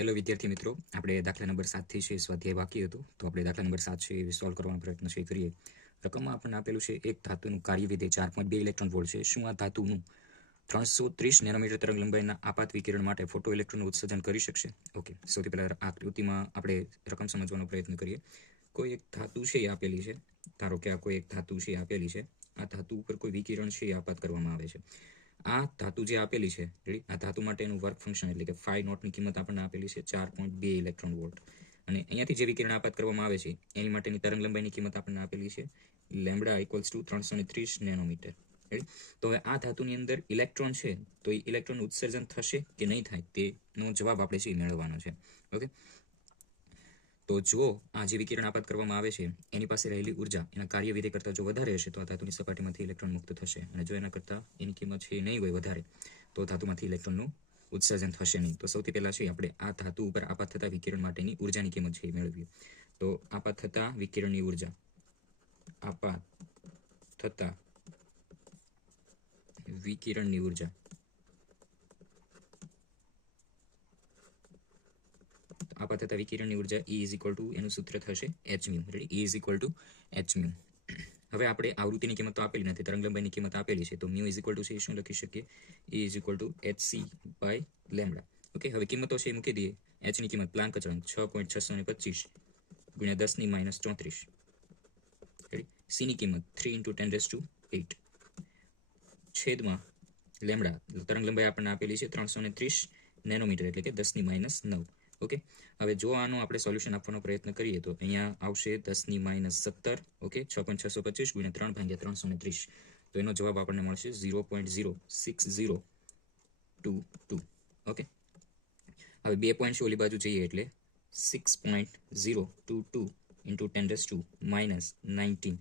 Hello વિદ્યાર્થી મિત્રો, આપણે દાખલા નંબર 7 થી છે સ્વાધ્યાય બાકી હતો, તો આપણે દાખલા નંબર 7 છે એ સોલ્વ કરવાનો પ્રયત્ન છે કરીએ. રકમમાં આપણને આપેલું છે એક ધાતુનું કાર્યવિધેય 4.2 ઇલેક્ટ્રોન વોલ્ટ છે. શું આ ધાતુનું 330 નેનોમીટર તરંગ લંબાઈના આપાત વિકિરણ માટે ફોટો ઇલેક્ટ્રોનનું ઉત્સર્જન કરી શકશે? ઓકે, સૌથી પહેલા આકૃતિમાં આપણે રકમ સમજવાનો પ્રયત્ન કરીએ. કોઈ એક ધાતુ છે એ આપેલી છે. ધારો કે આ કોઈ એક ધાતુ છે આપેલી છે. આ ધાતુ ઉપર કોઈ વિકિરણ છે એ આપાત કરવામાં આવે છે. આ ધાતુ જે આપેલી છે, આ ધાતુ માટેનું વર્ક ફંક્શન એટલે કે ફાઈ નોટની કિંમત આપણને આપેલી છે 4.2 ઇલેક્ટ્રોન વોલ્ટ. અને અહીંયાથી જે વિકિરણ આપાત કરવામાં આવે છે એની માટેની તરંગ લંબાઈની કિંમત આપણને આપેલી છે લેમ્બડા ઇક્વલ્સ ટુ 330 નેનોમીટર. તો હવે આ ધાતુની અંદર ઇલેક્ટ્રોન છે, તો એ ઇલેક્ટ્રોનનું ઉત્સર્જન થશે કે નહીં થાય તેનો જવાબ આપણે છે મેળવવાનો છે. ઓકે, તો જો આ જે વિકિરણ આપાત કરવામાં આવે છે એની પાસે રહેલી ઉર્જા એના કાર્ય વિધેય કરતાં જો વધારે હશે તો આ ધાતુની સપાટીમાંથી ઇલેક્ટ્રોન મુક્ત થશે, અને જો એના કરતાં એની કિંમત છે નહીં હોય વધારે તો ધાતુમાંથી ઇલેક્ટ્રોનનું ઉત્સર્જન થશે નહીં. તો સૌથી પહેલાં છે આપણે આ ધાતુ ઉપર આપાત થતા વિકિરણ માટેની ઉર્જાની કિંમત છે એ મેળવીએ. તો આપાત થતા વિકિરણની ઉર્જા, આપાત થતા વિકિરણની ઉર્જા આપાત થતા વિકિરણની ઉર્જા E ઇઝ ઇક્વલ ટુ એનું સૂત્ર થશે hν. Ready, E is equal two hν. હવે આપણે આવૃત્તિની કિંમત તો આપેલી નથી, તરંગ લંબાઈની કિંમત આપેલી છે, તો μ ઇઝ ઇક્વલ ટુ છે શું લખી શકીએ? E is equal to hc by lambda. Okay, હવે કિંમતો છે મૂકી દઈએ. h ની કિંમત પ્લાન્ક અચળાંક 6.625 ગુણ્યા 10 ની માઇનસ 34. રેડી, c ની કિંમત 3 × 10⁸ છેદમાં લેમ્બડા તરંગ લંબાઈ આપણને આપેલી છે 330 નેનોમીટર એટલે કે 10 ની માઇનસ 9. ઓકે, હવે જો આનો આપણે સોલ્યુશન આપવાનો પ્રયત્ન કરીએ તો અહીંયા આવશે 10 ની માઇનસ 17. ઓકે, 6.625 ગુણ્યા 3/330. તો એનો જવાબ આપણને મળશે 0.06022. ઓકે, હવે 2 પોઈન્ટ છે ઓલી બાજુ જઈએ એટલે 6.022 × 10⁻⁻19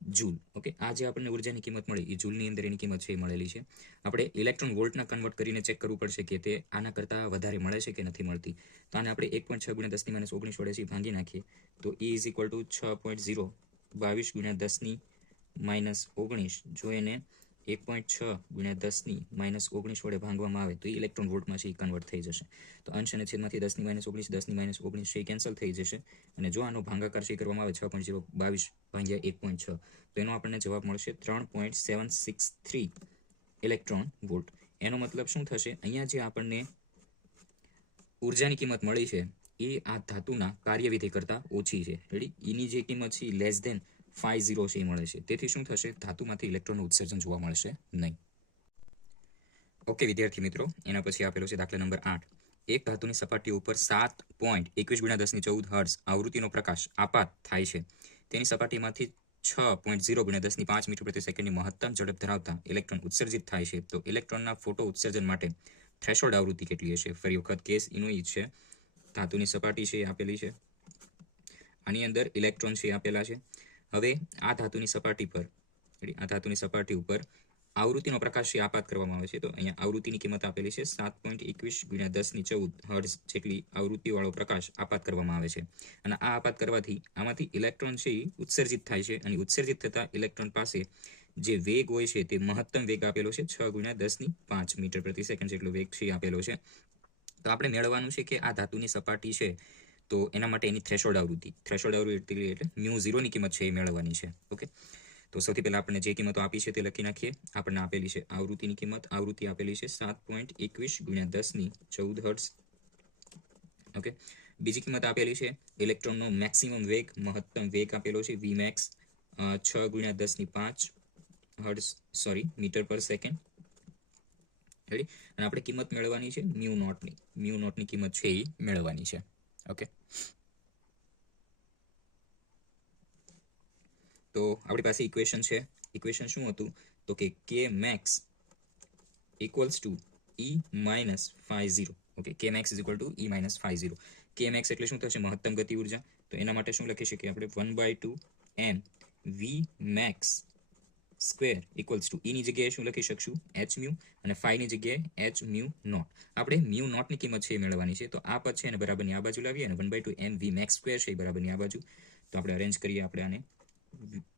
જૂલ. ઓકે, આ જે આપણને ઉર્જાની કિંમત મળી એ જૂલની અંદર એની કિંમત છે એ મળેલી છે. આપણે ઇલેક્ટ્રોન વોલ્ટના કન્વર્ટ કરીને ચેક કરવું પડશે કે તે આના કરતાં વધારે મળે છે કે નથી મળતી. તો આને આપણે 1.6 × 10 ની માઇનસ 19 વડે ભાંગી નાખીએ તો E ઇઝ ઇક્વલ ટુ 6.022 ગુણ્યા 10 ની માઇનસ 19. જો એને 1.6 ગુણ્યા 10 ની માઇનસ 19 વડે ભાંગવામાં આવે તો એ ઇલેક્ટ્રોન વોલ્ટમાં છે એ કન્વર્ટ થઈ જશે. તો અંશ અને છેદમાંથી 10 ની માઇનસ 19 10 ની માઇનસ 19 છે કેન્સલ થઈ જશે, અને જો આનો ભાગાકાર છે કરવામાં આવે 6.022 ભાગ્યા 1.6 તો એનો આપણને જવાબ મળશે 3.763 ઇલેક્ટ્રોન વોલ્ટ. એનો મતલબ શું થશે? અહીંયા જે આપણને ઉર્જાની કિંમત મળી છે એ આ ધાતુના કાર્યવિધેય કરતાં ઓછી છે. રેડી, એની જે કિંમત છે લેસ ધેન 50 છે એ મળે છે. તેથી શું થશે? ધાતુમાંથી ઇલેક્ટ્રોનનું ઉત્સર્જન જોવા મળશે નહીં. ઓકે વિદ્યાર્થી મિત્રો, એના પછી આપેલો છે દાખલા નંબર 8. એક ધાતુની સપાટી ઉપર 7.21 × 1014 હર્ટ્ઝ આવૃત્તિનો પ્રકાશ આપાત થાય છે. તેની સપાટીમાંથી 6.0 × 10 ની 5 મીટર પ્રતિ સેકન્ડની મહત્તમ ઝડપ ધરાવતા ઇલેક્ટ્રોન ઉત્સર્જિત થાય છે. તો ઇલેક્ટ્રોનના ફોટો ઉત્સર્જન માટે થ્રેશોલ્ડ આવૃત્તિ કેટલી હશે? ફરી વખત કેસ એનું ઈ છે. ધાતુની સપાટી છે એ આપેલી છે, આની અંદર ઇલેક્ટ્રોન છે આપેલા છે. હવે આ ધાતુની સપાટી ઉપર આવૃત્તિનો પ્રકાશ છે આપાત કરવામાં આવે છે. તો અહીંયા આવૃત્તિની કિંમત આપેલી છે 7.21 × 10 ની 14 હર્ટ્ઝ જેટલી આવૃત્તિવાળો પ્રકાશ આપાત કરવામાં આવે છે. અને આ આપાત કરવાથી આમાંથી ઇલેક્ટ્રોન છે એ ઉત્સર્જિત થાય છે, અને ઉત્સર્જિત થતા ઇલેક્ટ્રોન પાસે જે વેગ હોય છે તે મહત્તમ વેગ આપેલો છે 6 × 10 ની 5 મીટર પ્રતિ સેકન્ડ જેટલો વેગ છે આપેલો છે. તો આપણે મેળવવાનું છે કે આ ધાતુની સપાટી છે તો એના માટે એની થ્રેશોલ્ડ આવૃત્તિ એટલે μ0 ની કિંમત છે એ મેળવવાની છે. ઓકે, તો સૌથી પહેલાં આપણે જે કિંમતો આપી છે તે લખી નાખીએ. આપણને આપેલી છે આવૃત્તિની કિંમત, આવૃત્તિ આપેલી છે 7.21 × 10 ની 14 હર્ટ્ઝ. ઓકે, બીજી કિંમત આપેલી છે ઇલેક્ટ્રોનનો મેક્સિમમ વેગ, મહત્તમ વેગ આપેલો છે Vmax 6 × 10 ની 5 હર્ટ્ઝ મીટર પર સેકન્ડ. રેડી, અને આપણે કિંમત મેળવવાની છે μ0ની કિંમત છે એ મેળવવાની છે. ઓકે, તો આપણી પાસે ઇક્વેશન છે. ઇક્વેશન શું હતું? તો કે Kmax equals to E - 50. Okay, Kmax is equal two E - 50. Kmax એટલે શું થશે? મહત્તમ ગતિ ઉર્જા. તો એના માટે શું લખી શકીએ આપણે? 1/2 m Vmax square equals to E ની જગ્યાએ શું લખી શકશું? hν, અને ની જગ્યાએ hν0. આપણે μ0ની કિંમત છે એ મેળવવાની છે. તો આ પદ છે એને બરાબરની આ બાજુ લાવીએ, અને 1/2 m Vmax સ્ક્વેર છે એ બરાબરની આ બાજુ. તો આપણે અરેન્જ કરીએ આપણે આને.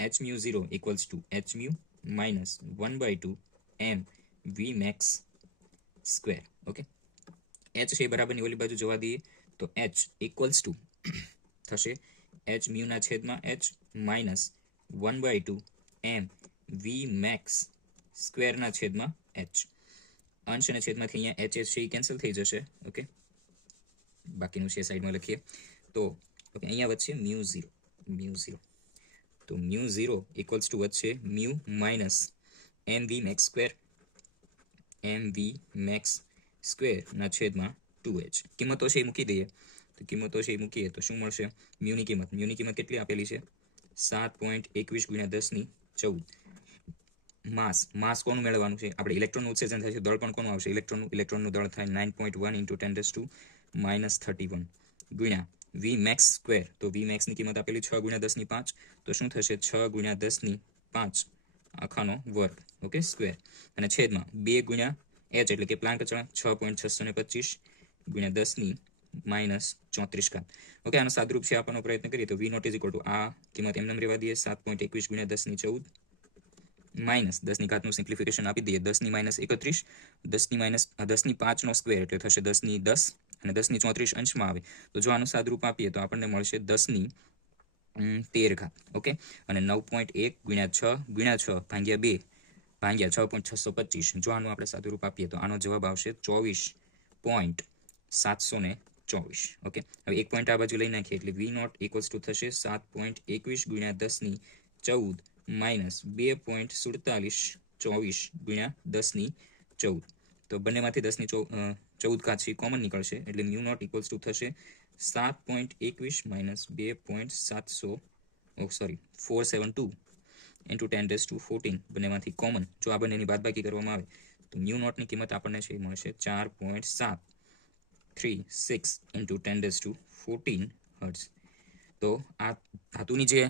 hν0 equals to hν minus 1/2 m Vmax square. Okay, h છે એ બરાબરની ઓલી બાજુ જવા દઈએ તો h ઇક્વલ્સ ટુ થશે h મ્યુના છેદમાં h minus 1/2 m v max સ્ક્વેરના છેદમાં h. અંશ અને છેદમાંથી અહીંયા h છે એ કેન્સલ થઈ જશે. ઓકે, બાકીનું છે સાઈડમાં લખીએ તો ઓકે, અહીંયા વધશે મ્યુ 0 તો મ્યુ 0 ઇક્વલ્સ ટુ વધશે મ્યુ માઇનસ એમ વી મેક્સ સ્ક્વેરના છેદમાં 2h. કિંમતો છે એ મૂકી દઈએ તો શું મળશે? મ્યુની કિંમત કેટલી આપેલી છે? 7.21 × 1014. માસ કોનું મેળવવાનું છે? આપણે ઇલેક્ટ્રોનનું ઉત્સર્જન થાય છે, દળ પણ કોનું આવશે? ઇલેક્ટ્રોનનું દળ થાય 9.1 × 10⁻⁻31 ગુણ્યા વી મેક્સ સ્ક્વેર. તો વી મેક્સની કિંમત આપેલી 6 × 10⁵ તો શું થશે? 6 × 10⁵ આખાનો વર્ગ. ઓકે, સ્ક્વેર અને છેદમાં 2 ગુણ્યા h એટલે કે પ્લાન્ક અચળાંક 6.625 × 10⁻34. ઓકે, આનો સાદરૂપ છે આપવાનો પ્રયત્ન કરીએ તો v naught is equal to આ કિંમત એમને રહેવા દઈએ 7.21 × 10⁻14 માઇનસ 10⁻ સિમ્પ્લિફિકેશન આપી દઈએ 10⁻31 10⁵ નો સ્ક્વેર એટલે થશે 10⁻10 અને 10⁻34 અંશમાં આવે તો જો આનું સાદરૂપ આપીએ તો આપણને મળશે 10⁻13. ઓકે, અને 9.1 × 6 × 6 ભાગ્યા 2 ભાગ્યા 6.625. જો આનું આપણે સાદુરૂપ આપીએ તો આનો જવાબ આવશે 24.724. ઓકે, હવે એક પોઈન્ટ આ બાજુ લઈ નાખીએ એટલે v નોટ ઇક્વલ્સ ટુ થશે 7.21 × 10⁻14 માઇનસ 2.4724 × 10⁻14. તો બંનેમાંથી 10⁻14 છે કોમન નીકળશે એટલે મ્યુ નોટ ઇક્વલ્સ ટુ થશે 7.21 માઇનસ 472 into 10⁻14 બંનેમાંથી કોમન. જો આ બંનેની બાદબાકી કરવામાં આવે તો મ્યુ નોટની કિંમત આપણને છે મળશે 4.736 into 10⁻14 હર્ટ્ઝ. તો આ ધાતુની જે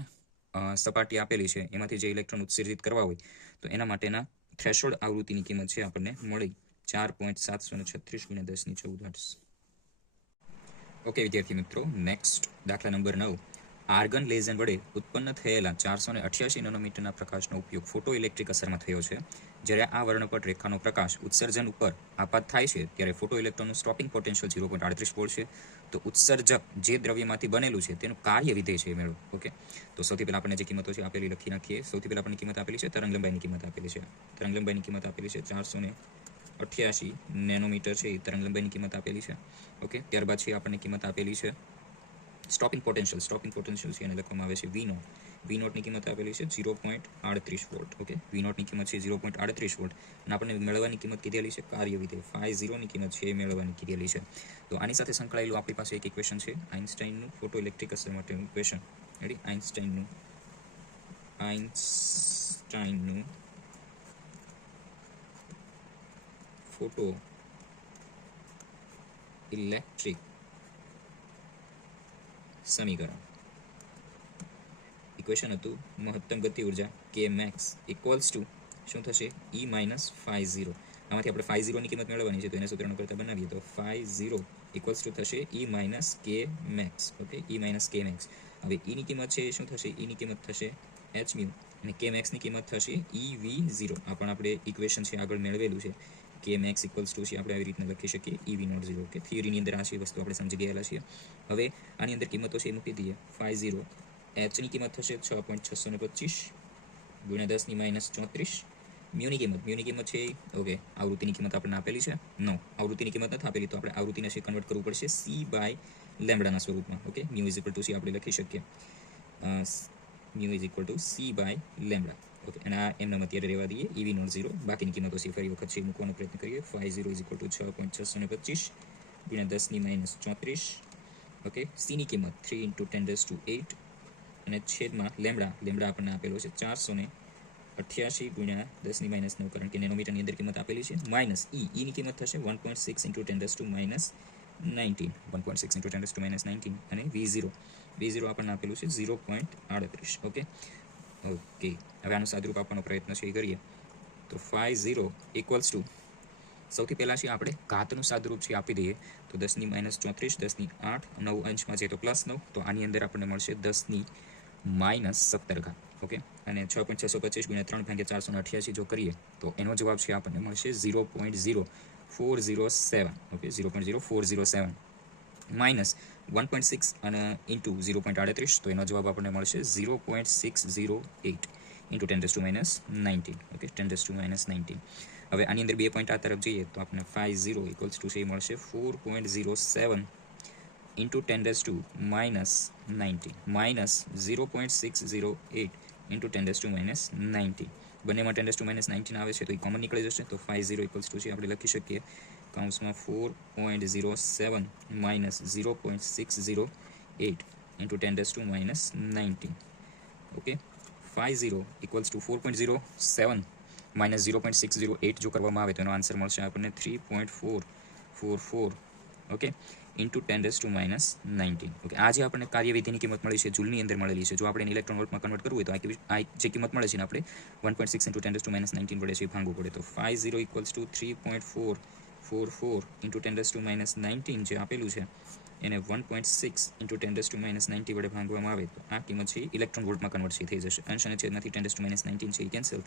સપાટી આપેલી છે એમાંથી જે ઇલેક્ટ્રોન ઉત્સર્જિત કરવા હોય તો એના માટેના થ્રેશોલ્ડ આવૃત્તિની કિંમત છે આપણને મળી 4.736 × 10⁻14 હર્ટ્ઝ. ઓકે વિદ્યાર્થી મિત્રો, નેક્સ્ટ દાખલા નંબર 9. આર્ગન લેઝન વડે ઉત્પન્ન થયેલા 488 નેનોમીટરના પ્રકાશનો ઉપયોગ ફોટો ઇલેક્ટ્રિક અસરમાં થયો છે. જ્યારે આ વર્ણપટ રેખાનો પ્રકાશ ઉત્સર્જન ઉપર આપાત થાય છે ત્યારે ફોટો ઇલેક્ટ્રોનનું સ્ટોપિંગ પોટેન્શિયલ 0.38 વોલ્ટ છે. તો ઉત્સર્જક જે દ્રવ્યમાંથી બનેલું છે તેનું કાર્ય વિધેય છે મેળવો. ઓકે, તો સૌથી પહેલા આપણને જે કિંમતો છે આપેલી લખી નાખીએ. સૌથી પહેલા આપણને કિંમત આપેલી છે તરંગલંબાઈની કિંમત આપેલી છે. તરંગલંબાઈની કિંમત આપેલી છે 488 નેનોમીટર છે એ તરંગલંબાઈની કિંમત આપેલી છે. ઓકે, ત્યારબાદ છે આપણને કિંમત આપેલી છે સ્ટોપિંગ પોટેન્શિયલ છે એને લખવામાં આવે છે વી નોટની કિંમત આપેલી છે 0.38 વોલ્ટ. ઓકે, વી નોટની કિંમત છે 0.38 વોલ્ટ અને આપણને મેળવવાની કિંમત કીધેલી છે કાર્ય વિધેય φ0ની કિંમત છે એ મેળવવાની કીધેલી છે. તો આની સાથે સંકળાયેલું આપણી પાસે એક ઇક્વેશન છે આઇન્સ્ટાઈનનું ફોટો ઇલેક્ટ્રિક અસર માટેનું ઇક્વેશન. રેડી, આઇન્સ્ટાઈનનું ફોટો ઇલેક્ટ્રિક સમીકરણ. ઇક્વેશન હતું મહત્તમ ગતિ ઉર્જા k max ઇક્વલ્સ ટુ શું થશે E - φ0. આમાંથી આપણે φ0ની કિંમત મેળવવાની છે તો એને સૂત્રનો કરતા બનાવીએ તો φ0 ઇક્વલ્સ ટુ થશે E - k max. Okay, E - k max. હવે E ની કિંમત છે શું થશે? E ની કિંમત થશે h મ્યુ અને k max ની કિંમત થશે EV0. આ પણ આપણે ઇક્વેશન છે આગળ મેળવેલું છે. k max ઇક્વલ્સ ટુ છે આપણે આવી રીતના લખી શકીએ EV0. ઓકે, થિયરીની અંદર આ છે વસ્તુ આપણે સમજી ગયેલા છીએ. હવે આની અંદર કિંમતો છે એ મૂકી દઈએ. φ0 h ની કિંમત થશે 6.625 × 10⁻34. મ્યુની કિંમત છે ઓકે, આવૃત્તિની કિંમત આપણને આપેલી છે. નો, આવૃત્તિની કિંમત નથી આપેલી તો આપણે આવૃત્તિને છે કન્વર્ટ કરવું પડશે c/λના સ્વરૂપમાં. ઓકે, μ = c આપણે લખી શકીએ μ = c/λ. ઓકે, અને આ એમનામ અત્યારે રહેવા દઈએ EV0. બાકીની કિંમતો છે ફરી વખત છે મૂકવાનો પ્રયત્ન કરીએ. φ0 = 6.625 × 10⁻34. ઓકે, c ની કિંમત 3 × 10⁸ અને છેદમાં લેમ્બડા આપણને આપેલો છે 488 × 10⁻9 કારણ કે નેનોમીટરની અંદર કિંમત આપેલી છે. માઇનસ ની કિંમત થશે 1.6 × 10⁻19 1.6 × 10⁻19 અને v0 આપણને આપેલું છે 0.38. ઓકે, હવે આનું સાદરૂપ આપવાનો પ્રયત્ન છે એ કરીએ તો φ0 ઇક્વલ્સ ટુ સૌથી પહેલાં છે આપણે ઘાતનું સાદરૂપ છે આપી દઈએ તો 10⁻34 10⁸ 9 અંશમાં છે તો +9 તો આની અંદર આપણને મળશે 10⁻17 ઘાત. ઓકે, અને 6.625 × 3/488 જો કરીએ તો એનો જવાબ છે આપણને મળશે 0.0407. ઓકે, 0.0407 માઇનસ 1.6 અને ઇન્ટુ 0.38, તો એનો જવાબ આપણને મળશે 0.608 ઇન્ટુ 10⁻19. ઓકે, 10⁻19. હવે આની અંદર 2 પોઈન્ટ આ તરફ જઈએ તો આપણને 50 ઇક્વલ્સ ટુ છે મળશે 4.07 ઇન્ટુ 10⁻19 માઇનસ 0.608 ઇન્ટુ 10⁻19. બંનેમાં 10⁻19 આવે છે તો એ કોમન નીકળી જશે, તો 50 ઇક્વલ્સ ટુ છે આપણે લખી શકીએ કૌંસમાં 4.07 minus 0.608 into 10⁻19. Okay, 50 equals to 4.07 minus 0.608 જો કરવામાં આવે તો એનો આન્સર મળશે આપણને 3.444. Okay, into 10⁻19. ઓકે, આ જે આપણને કાર્યવિધિની કિંમત મળી છે જૂલની અંદર મળેલી છે. જો આપણે ઇલેક્ટ્રોન વોલ્ટમાં કન્વર્ટ કરવું હોય તો આ જે કિંમત મળે છે ને આપણે 1.6 ઇન્ટુ 10⁻19 વડે છે ભાંગવું પડે, તો 50 ઇક્વલ્સ ટુ 3.444 ઇન્ટુ 10⁻19 જે આપેલું છે એને 1.6 ઇન્ટુ 10⁻19 વડે ભાંગવામાં આવે તો આ કિંમત છે ઇલેક્ટ્રોન વોલ્ટમાં કન્વર્ટ થઈ જશે. અંશ અને છેદમાંથી 10⁻19 છે એ કેન્સલ,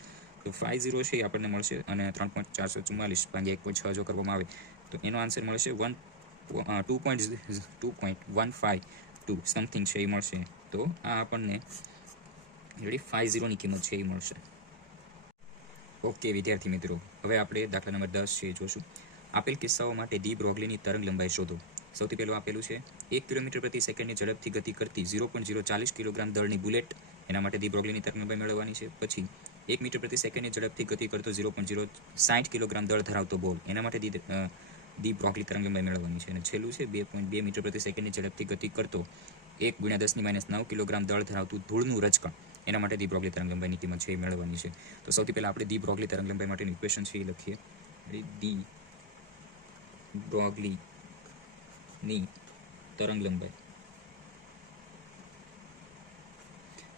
તો 50 છે એ આપણને મળશે અને 3.444 ભાગ્યા 1.6 જો કરવામાં આવે તો એનો આન્સર મળશે 2.152 સમથિંગ છે એ મળશે. તો આ આપણને 50ની કિંમત છે એ મળશે. ઓકે વિદ્યાર્થી મિત્રો, હવે આપણે દાખલા નંબર 10 છે જોશું. આપેલ કિસ્સાઓ માટે ડી બ્રોગલીની તરંગ લંબાઈ શોધો. સૌથી પહેલું આપેલું છે 1 કિલોમીટર પ્રતિ સેકન્ડની ઝડપથી ગતિ કરતી 0.040 કિલોગ્રામ દળની બુલેટ, એના માટે ડી બ્રોગલીની તરંગ લંબાઈ મેળવવાની છે. પછી 1 મીટર પ્રતિ સેકન્ડની ઝડપથી ગતિ કરતો 0.060 કિલોગ્રામ દળ ધરાવતો બોલ, એના માટે ડી બ્રોગલી તરંગ લંબાઈ મેળવવાની છે. અને છેલ્લું છે 2.2 મીટર પ્રતિ સેકન્ડની ઝડપથી ગતિ કરતો 1 × 10⁻9 કિલોગ્રામ દળ ધરાવતું ધૂળનું રજકણ, એના માટે ડી બ્રોગલી તરંગ લંબાઈની કિંમત છે એ મેળવવાની છે. તો સૌથી પહેલાં આપણે ડી બ્રોગલી તરંગ લંબાઈ માટેની ઇક્વેશન છે એ લખીએ. ડી બ્રોગલીની તરંગ લંબાઈ,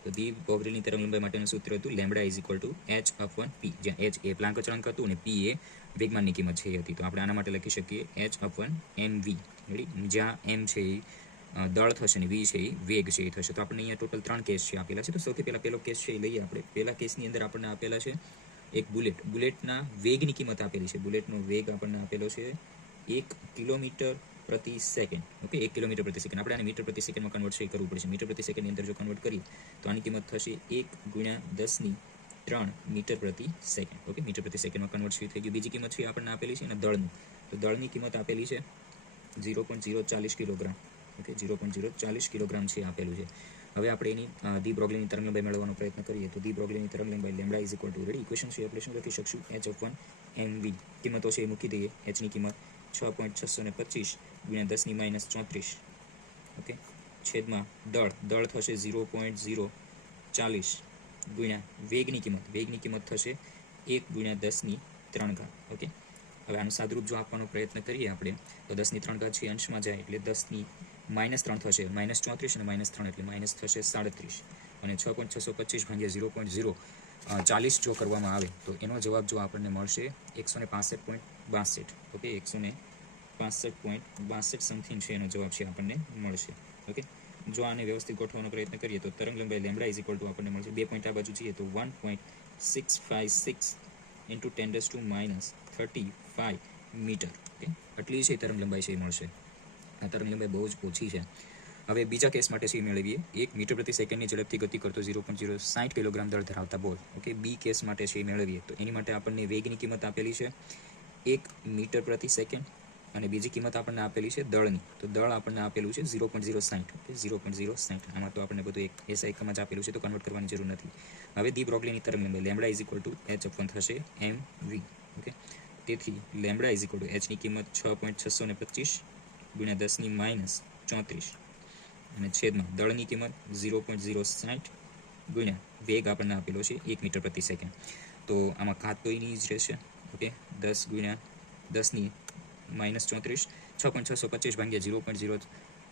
તો ડી બ્રોગલીની તરંગ લંબાઈ માટેનું સૂત્ર હતું lambda is equal two h/p, જ્યાં h એ પ્લાન્ક અચળાંક હતું અને p એ વેગમાનની કિંમત છે એ હતી. તો આપણે આના માટે લખી શકીએ h/mv, જ્યાં m છે એ દળ થશે ને v છે એ વેગ છે એ થશે. તો આપણને અહીંયા ટોટલ 3 કેસ છે આપેલા છે. તો સૌથી પહેલાં પહેલો કેસ છે એ લઈએ આપણે. પહેલા કેસની અંદર આપણને આપેલા છે એક બુલેટના વેગની કિંમત આપેલી છે. બુલેટનો વેગ આપણને આપેલો છે 1 કિલોમીટર પ્રતિ સેકન્ડ. ઓકે, 1 કિલોમીટર પ્રતિ સેકન્ડ. આપણે આને મીટર પ્રતિ સેકન્ડમાં કન્વર્ટ છે કરવું પડશે. મીટર પ્રતિ સેકન્ડની અંદર જો કન્વર્ટ કરીએ તો આની કિંમત થશે 1 × 10⁻³ મીટર પ્રતિ સેકન્ડ. ઓકે, મીટર પ્રતિ સેકન્ડમાં કન્વર્ટ થઈ ગયું. બીજી કિંમત છે આપણને આપેલી છે અને દળની, તો દળની કિંમત આપેલી છે 0.040 કિલોગ્રામ. ઓકે, 0.040 કિલોગ્રામ છે આપેલું છે. હવે આપણે એની ડી બ્રોગલીની તરંગ લંબાઈ મેળવવાનો પ્રયત્ન કરીએ તો ડી બ્રોગલીની તરંગ લંબાઈ lambda is equal two, ready, equation છે આપણે શું લખી શકશું, h/mv. કિંમતો છે એ મૂકી દઈએ. એચની કિંમત 6.625 × 10⁻34. ઓકે, છેદમાં દળ થશે 0.040 ગુણ્યા વેગની કિંમત થશે 1 × 10⁻³ ઓકે, હવે આનું સાદરૂપ જો આપવાનો પ્રયત્ન કરીએ આપણે તો 10⁻³ છે અંશમાં જાય એટલે 10⁻³ થશે, -34 અને -3 એટલે માઇનસ થશે 37. અને 6.625 ભાગ્યા 0.040 જો કરવામાં આવે તો એનો જવાબ જો આપણને મળશે 165.62. ઓકે, 165.62 સમથિંગ છે એનો જવાબ છે આપણને મળશે. ઓકે, જો આને વ્યવસ્થિત ગોઠવવાનો પ્રયત્ન કરીએ તો તરંગ લંબાઈ લેમ્બડા ઇઝ ઇક્વલ ટુ આપણને મળશે 2 પોઈન્ટ આ બાજુ જઈએ તો 1.656 ઇન્ટુ 10⁻35 મીટર. ઓકે, આટલી છે તરંગ લંબાઈ છે એ મળશે. આ તરંગ લંબાઈ બહુ જ ઓછી છે. હવે બીજા કેસ માટે છે મેળવીએ 1 મીટર પ્રતિ સેકન્ડની ઝડપથી ગતિ કરતો 0.060 કિલોગ્રામ દળ ધરાવતા બોલ. ઓકે, બી કેસ માટે છે મેળવીએ તો એની માટે આપણને વેગની કિંમત આપેલી છે 1 મીટર પ્રતિ સેકન્ડ અને બીજી કિંમત આપણને આપેલી છે દળની. તો દળ આપણને આપેલું છે 0.060. ઓકે, 0.060. આમાં તો આપણને બધું એક એસઆઈ એકમ જ આપેલું છે તો કન્વર્ટ કરવાની જરૂર નથી. હવે ડી બ્રોગલીની તરંગ લંબાઈ lambda is equal two h/1 થશે mv. ઓકે, તેથી લેમ્બડા ઇઝ ઇક્વલ ટુ hની કિંમત 6.625 × 10⁻34 અને છેદમાં દળની કિંમત 0.060 ગુણ્યા વેગ આપણને આપેલો છે 1 મીટર પ્રતિ સેકન્ડ. તો આમાં ઘાત તો એની જ રહેશે. ઓકે, 10 × 10⁻34 6.625 ભાગ્યા 0.0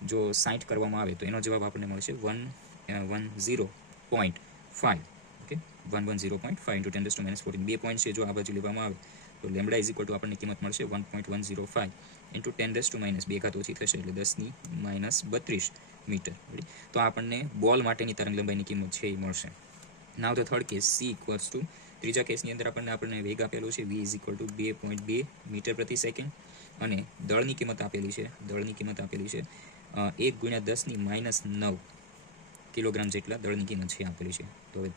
જો 60 કરવામાં આવે તો એનો જવાબ આપણને મળશે 110.5. Okay, 110.5 into 10⁻14. 2 પોઈન્ટ છે જો આ બાજુ લેવામાં આવે તો લેમ્બડા ઇઝ ઇક્વલ ટુ આપણને કિંમત મળશે 1.105 ઇન્ટુ 10⁻2 ઓછી થશે એટલે 10⁻32 મીટર. તો આપણને બોલ માટેની તરંગ લંબાઈની કિંમત છે એ મળશે. Now the third case, c equals to ત્રીજા કેસની અંદર આપણને વેગ આપેલો છે v is equal to 2.2 metre પ્રતિ સેકન્ડ અને દળની કિંમત આપેલી છે 1 ગુણ્યા 10⁻9 કિલોગ્રામ જેટલા દળની કિંમત છે આપેલી છે. તો હવે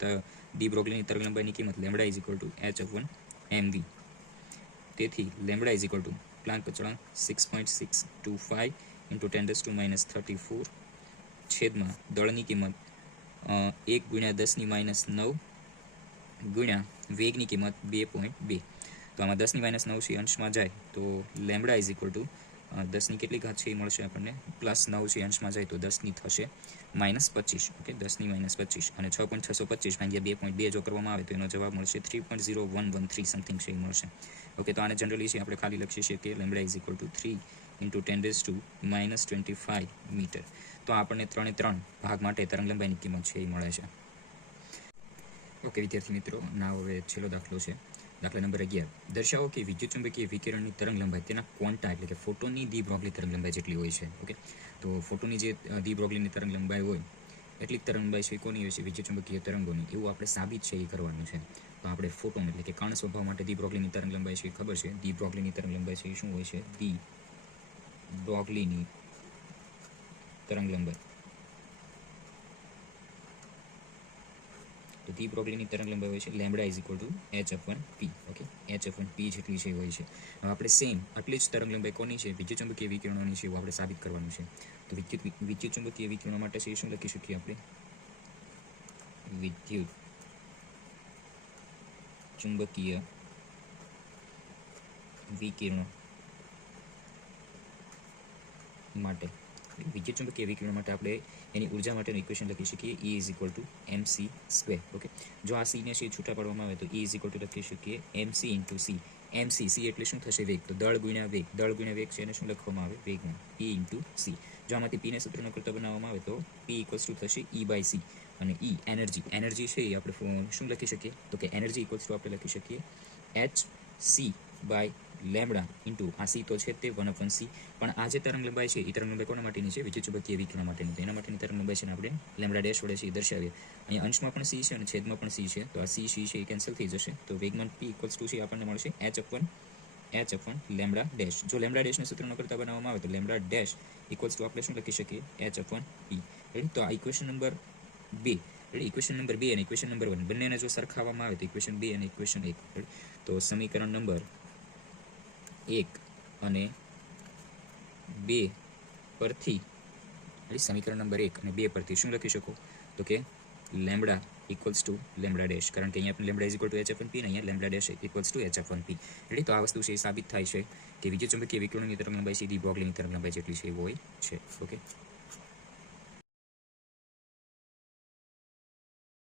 ડી બ્રોગલીની તરંગલંબાઈની કિંમત lambda is equal two h/mv. તેથી lambda is equal two Planck અચળાંક 6.625 × 10⁻34 છેદમાં દળની કિંમત 1 ગુણ્યા 10⁻9 ગુણ્યા વેગની કિંમત 2.2. તો આમાં 10⁻9 છે અંશમાં જાય તો લેમ્બડા ઇઝ ઇક્વલ ટુ 10ની કેટલી ઘાત છે એ મળશે આપણને +9 છે અંશમાં જાય તો 10ની થશે -25. ઓકે 10⁻25 અને 6.625 ભાગ્યા 2.2 જો કરવામાં આવે તો એનો જવાબ મળશે 3.0113 સમથિંગ છે એ મળશે. ઓકે તો આને જનરલી છે આપણે ખાલી લખીએ છીએ કે lambda is equal to 3 × 10⁻25 metre. તો આપણને 3 ભાગ માટે તરંગલંબાઈની કિંમત છે એ મળે છે. ઓકે વિદ્યાર્થી મિત્રો, ના હવે છેલ્લો દાખલો છે. દાખલા નંબર 11. દર્શાવો કે વિદ્યુતચુંબકીય વિકિરણની તરંગલંબાઈ તેના ક્વોન્ટા એટલે કે ફોટોનની ડી બ્રોગલી તરંગલંબાઈ જેટલી હોય છે. ઓકે તો ફોટોની જે ડી બ્રોગલીની તરંગલંબાઈ હોય એટલી તરંગલંબાઈ છે કોની હોય છે? વિદ્યુતચુંબકીય તરંગોની. એવું આપણે સાબિત છે એ કરવાનું છે. તો આપણે ફોટોન એટલે કે કણ સ્વભાવ માટે ડી બ્રોગલીની તરંગલંબાઈ છે એ ખબર છે. ડી બ્રોગલીની તરંગલંબાઈ છે એ શું હોય છે? ડી બ્રોગલીની તરંગલંબાઈ. તો ડી બ્રોગલીની તરંગલંબાઈ હોય છે lambda is equal two h/p. Okay h/p જેટલી છે હોય છે. હવે આપણે સેમ આટલી જ તરંગલંબાઈ કોની છે? વિદ્યુતચુંબકીય વિકિરણોની છે એવું આપણે સાબિત કરવાનું છે. તો વિદ્યુતચુંબકીય વિકિરણો માટે છે એ શું લખી શકીએ આપણે? વિદ્યુતચુંબકીય વિકિરણો માટે આપણે એની ઉર્જા માટેનું ઇક્વેશન લખી શકીએ E is equal two mc². Okay જો આ c ને c છૂટા પાડવામાં આવે તો E ઇઝ ઇક્વલ ટુ લખી શકીએ mc × c. mc c એટલે શું થશે? વેગ. તો દળ ગુણ્યા વેગ છે એને શું લખવામાં આવે? વેગમાં P × c. જો આમાંથી p ને સૂત્રનો કરતા બનાવવામાં આવે તો P ઇક્વલ્સ ટુ થશે E/c અને E એનર્જી છે એ આપણે શું લખી શકીએ? તો કે એનર્જી ઇક્વલ્સ ટુ આપણે લખી શકીએ hc/લેમ્બડા ઇન્ટુ આ c તો છે તે 1/c. પણ આ જે તરંગલંબાઈ છે એ તરંગલંબાઈ કોના માટેની છે? વિદ્યુતચુંબકીય વિકિરણ માટેની. તો એના માટેની તરંગલંબાઈ છે ને આપણે લેમ્બડા ડેશ વડે છે એ દર્શાવીએ. અહીંયા અંશમાં પણ c છે અને છેદમાં પણ c છે. તો આ c છે એ કેન્સલ થઈ જશે. તો વેગમાન p ઇક્વલ્સ ટુ છે આપણને મળશે h/લેમ્બડા ડેશ. જો લેમ્બડા ડેશને સૂત્રનો કરતા બનાવવામાં આવે તો લેમ્બડા ડેશ ઇક્વલ્સ ટુ આપણે શું લખી શકીએ? h/p. રેડી? તો આ ઇક્વેશન નંબર 2. ઇક્વેશન નંબર 2 અને ઇક્વેશન નંબર 1 બંનેને જો સરખાવવામાં આવે તો ઇક્વેશન 2 અને ઇક્વેશન 1. તો સમીકરણ નંબર 1 અને 2 પરથી સમીકરણ નંબર 1 અને 2 પરથી શું લખી શકો? તો કે lambda equals to lambda dash. કારણ કે અહીંયા આપણે lambda is equal two h/p ને અહીંયા lambda dash equals to h/p. Ready? તો આ વસ્તુ છે એ સાબિત થાય છે કે વિદ્યુતચુંબકીય વિકિરણોની તરંગલંબાઈ ડી બ્રોગલીની તરંગલંબાઈ જેટલી છે એ હોય છે. ઓકે.